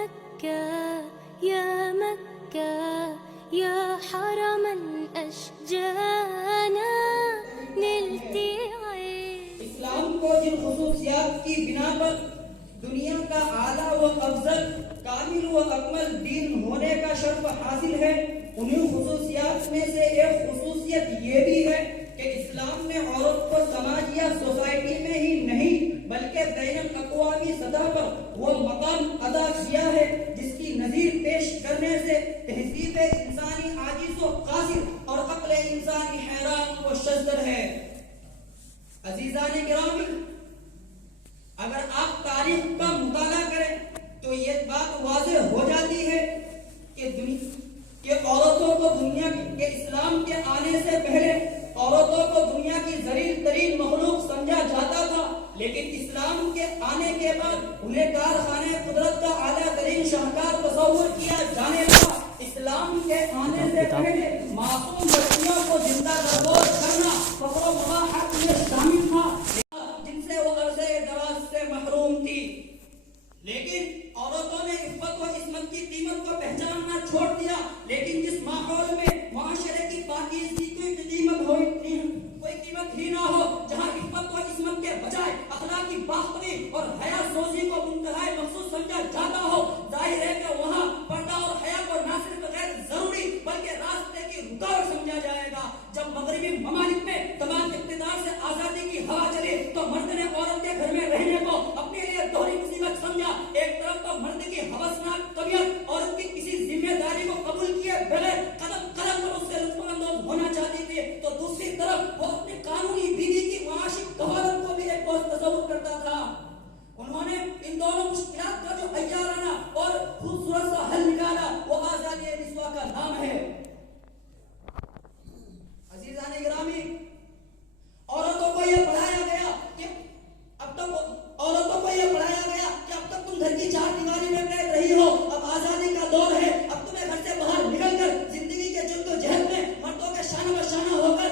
مكة يا مكة يا حرم الأشجانا نلت عز. اسلام کو جن خصوصیات کی بنا پر دنیا کا اعلیٰ و افضل کامل و اکمل دین ہونے کا شرف حاصل ہے، انہیں خصوصیات میں سے ایک خصوصیت یہ بھی ہے کہ اسلام نے عورت کو سماج یا سوسائٹی میں ہی نہیں بلکہ بین الاقوامی سطح پر وہ مقام ادا کیا ہے جس کی نظیر پیش کرنے سے تہذیب انسانی عاجز و قاصر اور عقل انسانی حیران و شزدر ہے۔ عزیزان گرامی، اگر آپ تاریخ کا مطالعہ کریں تو یہ بات واضح ہو جاتی ہے کہ عورتوں کو دنیا کے اسلام کے آنے سے پہلے عورتوں کو دنیا کی ذلیل ترین مخلوق سمجھا جاتا تھا، لیکن اسلام کے آنے کے بعد انہیں کارخانے قدرت کا اعلیٰ ترین شاہکار تصور کیا جانے لگا۔ اسلام کے آنے سے پہلے معصوم بچیوں کو زندہ درگور کرنا فقر و مباحت میں شامل تھا جن سے وہ عرصے دراز سے محروم تھی، لیکن عورتوں نے عفت و عصمت کی قیمت کو پہچاننا چھوڑ دیا۔ لیکن جس ماحول میں معاشرے کی پاکیزگی کی کوئی قیمت ہی نہ ہو، جہاں عفت و عصمت کے بجائے اخلاقی باختری اور حیا سوزی کو منتہائی مخصوص سمجھا جاتا ہو، ظاہر ہے کہ وہاں پردہ اور حیا کو نہ صرف غیر ضروری بلکہ راستے کی رکاوٹ سمجھا جائے گا۔ جب مغربی ممالک میں تمام اقتدار سے آزادی کی ہوا چلی تو مرد نے عورت کے گھر میں رہنے کو اپنے لیے دوہری مصیبت سمجھا۔ ایک طرف تو مرد کی ہوسناک طبیعت عورت کی کسی ذمہ داری کو قبول کیے بغیر قدم قدم پر اس سے لطف اندوز ہونا چاہتی تھی، تو دوسری طرف وہ اپنی قانونی بیوی کی معاشی کفالت کو بھی ایک بہت تصور کرتا تھا۔ انہوں نے ان دونوں مشکلات کا جو عیارانہ اور خوبصورت سا حل نکالا وہ آزادی نسواں کا نام ہے۔ عزیزان گرامی، عورتوں کو یہ پڑھایا گیا کہ اب تک تم گھر کی چار دیواری میں قید رہی ہو، اب آزادی کا دور ہے، اب تمہیں گھر سے باہر نکل کر زندگی کے جدوجہد میں مردوں کے شانہ بشانہ ہو کر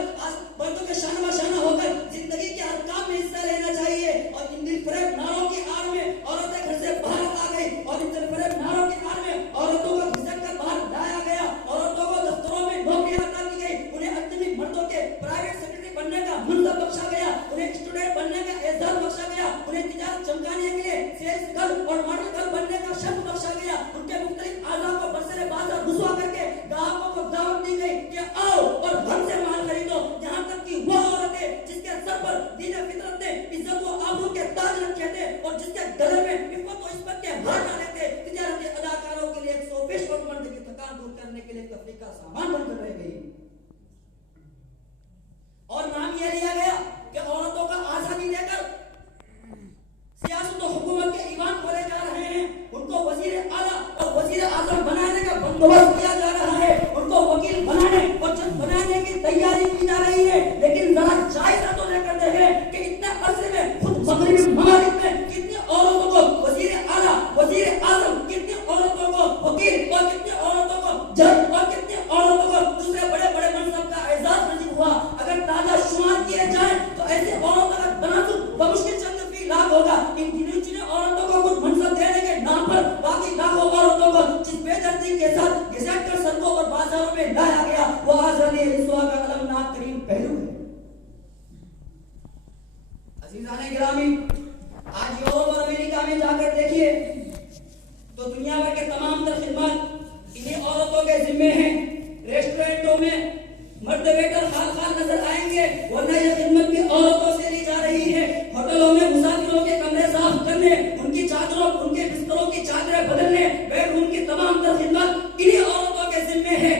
زندگی کے ہر کام میں حصہ لینا چاہیے۔ اور ان دل فریب نعروں کی آڑ میں عورتیں گھر سے باہر آ گئی، اور ان دل فریب نعروں کی آڑ میں عورتوں کو گھسٹ کر باہر لایا گیا، عورتوں کو دفتروں میں نوکریاں عطا کی گئی، انہیں اجنبی مردوں کے پرائیویٹ سیکرٹری بننے کا منصب بخشا گیا، انہیں اسٹوڈنٹ بننے کا اعزاز بخشا گیا، انہیں تجارت چمکانے کے لیے سیلز گرل اور ماڈل گرل بننے کا شرف بخشا گیا، ان کے مختلف اعضاء کو برسر بازار رسوا کر کے گاہکوں کو دعوت دی گئی کہ آؤ اور ہم سے مال خریدو۔ یہاں تک کہ وہ عورتیں جس کے سر پر دین فطرت نے عزت و آبرو کے تاج رکھے تھے اور جس کے گلے میں عفت و عصمت کے ہار ڈالے تھے، تجارتی اداکاروں کے لیے ایک سوپیش اور مرد کی تھکان دور کرنے کے لیے تفریح کا سامان بن کر رہ گئی۔ اور نام یہ لیا گیا کہ عورتوں کا آزادی دے کر سیاست و حکومت کے ایوان کھولے جا رہے ہیں، ان کو وزیر اعلیٰ اور وزیر اعظم بنانے کا بندوبست کیا جا رہا ہے، ان کو وکیل بنانے اور جج بنانے کی تیاری کی جا رہی ہے۔ لیکن ذرا جائزہ تو لے کر دیکھیں کہ اتنے عرصے میں خود مغربی ممالک میں کتنی عورتوں کو وزیر اعلیٰ، وزیر اعظم، کتنی عورتوں کو وکیل اور کتنی عورتوں کو جج اور کتنی عورتوں کو دوسرے بڑے بڑے منصب کا اعزاز نصیب ہوا۔ اگر تازہ شمار کیے جائیں تو ایسے عورتوں کا تناسب بمشکل چند لاکھ ہوگا۔ ان جنہیں عورتوں کو کچھ منصب دینے کے نام پر باقی لاکھوں عورتوں کو جس بے دردی کے ساتھ گھسیٹ کر سڑکوں اور بازاروں میں لایا گیا وہ آزادی رسوا کا المناک ترین پہلو ہے۔ عزیزان گرامی، آج یورپ اور امریکہ میں جا کر دیکھیے تو دنیا بھر کے تمام تر خدمات انہیں عورتوں کے ذمے ہیں۔ ریسٹورینٹوں میں مرد ویٹر خال نظر آئیں گے، ورنہ یہ خدمت بھی عورتوں سے لی جا رہی ہے۔ ہوٹلوں میں مسافروں کے کمرے صاف کرنے، ان کی چادروں، ان کے بستروں کی چادریں بدلنے، بیڈ روم کی تمام تر خدمات انہیں عورتوں کے ذمے ہے۔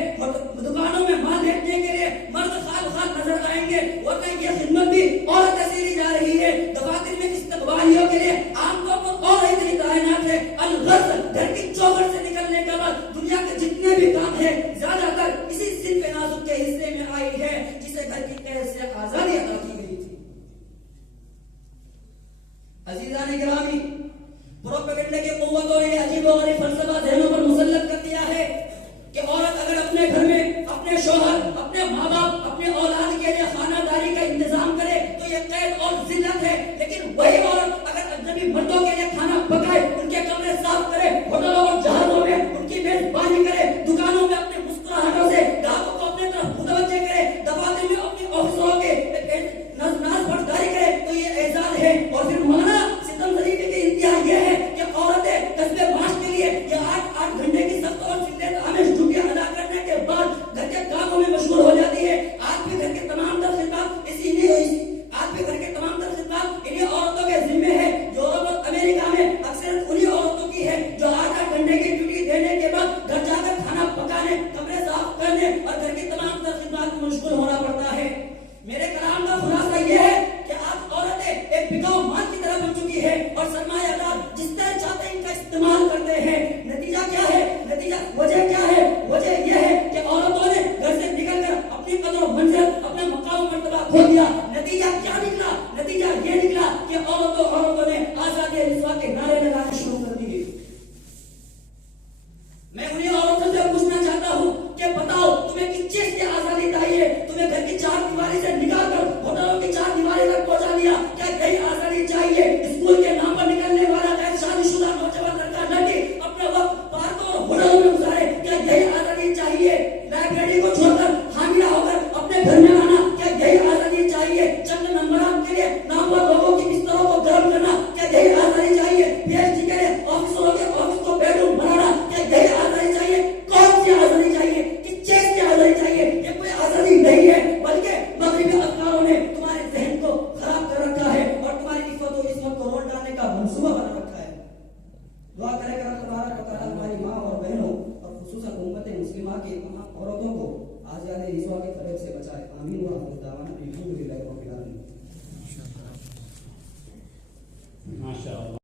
دکانوں میں مال بیچنے کے لیے مرد خال نظر آئیں گے، ورنہ یہ خدمت بھی عورتیں سے لی جا رہی ہے۔ دفاتر میں استقبالیوں کے لیے عام طور پر عورتیں ہی تعینات ہے۔ الغرض گھر کی چوکھٹ سے نکلنے کے بعد دنیا کے جتنے بھی کام ہیں زیادہ تر اسی صنف نازک کے حصے میں آئی ہے جسے گھر کی قید سے آزادی عطا کی گئی تھی۔ عزیزان گرامی، پروپیگنڈے کی قوت اور یہ عجیب و وجہ کیا ہے؟ وجہ یہ ہے کہ عورتوں نے گھر سے نکل کر اپنی قدر و منزل اپنا مقام و مرتبہ کھو دیا. نتیجہ کیا نکلا؟ نتیجہ یہ نکلا کہ عورتوں نے آزادی نسواں کے نعرے لگانے شروع کر دیے. میں انہیں عورتوں سے پوچھنا چاہتا ہوں کہ بتاؤ تمہیں کس چیز کی آزادی چاہیے؟ تمہیں گھر کی چار دیواری سے نکال کر ہوٹلوں کی چار دیواری تک پہنچا دیا، کیا یہی آزادی چاہیے؟ اسکول کے نام پر نکلنے والا غیر شادی شدہ نوجوان لڑکا لڑکی اپنا وقت پارکوں اور ہوٹلوں میں گزارے، کیا یہی آزادی چاہیے؟ لائبریری کو چھوڑ کر حاملہ ہو کر اپنے گھر میں آنا، کیا یہی آزادی چاہیے؟ چند نمبرات کے لیے نامور لوگوں کی بستروں کو گرم کرنا، کیا یہی آزادی چاہیے؟ پی ایچ ڈی کے لیے آفیسروں کے آفس کو بیڈ روم بنانا، کیا یہی آزادی چاہیے؟ کون سی آزادی چاہیے؟ کس چیز کی آزادی چاہیے؟ یہ کوئی آزادی نہیں ہے، بلکہ مغربی افکاروں نے تمہارے ذہن کو خراب کر رکھا ہے اور تمہاری عفت و عصمت کو روٹ ڈالنے کا منصوبہ بنا رکھا ہے. دعا کرے گا تبارک و تعالیٰ ہماری ماں اور بہنوں اور خصوصاً امت مسلمہ کی تمام عورتوں کو آزادی رسوا کے فریب سے بچائے. آمین و آخر دعوانا الحمدللہ رب العالمین. ماشاء اللہ.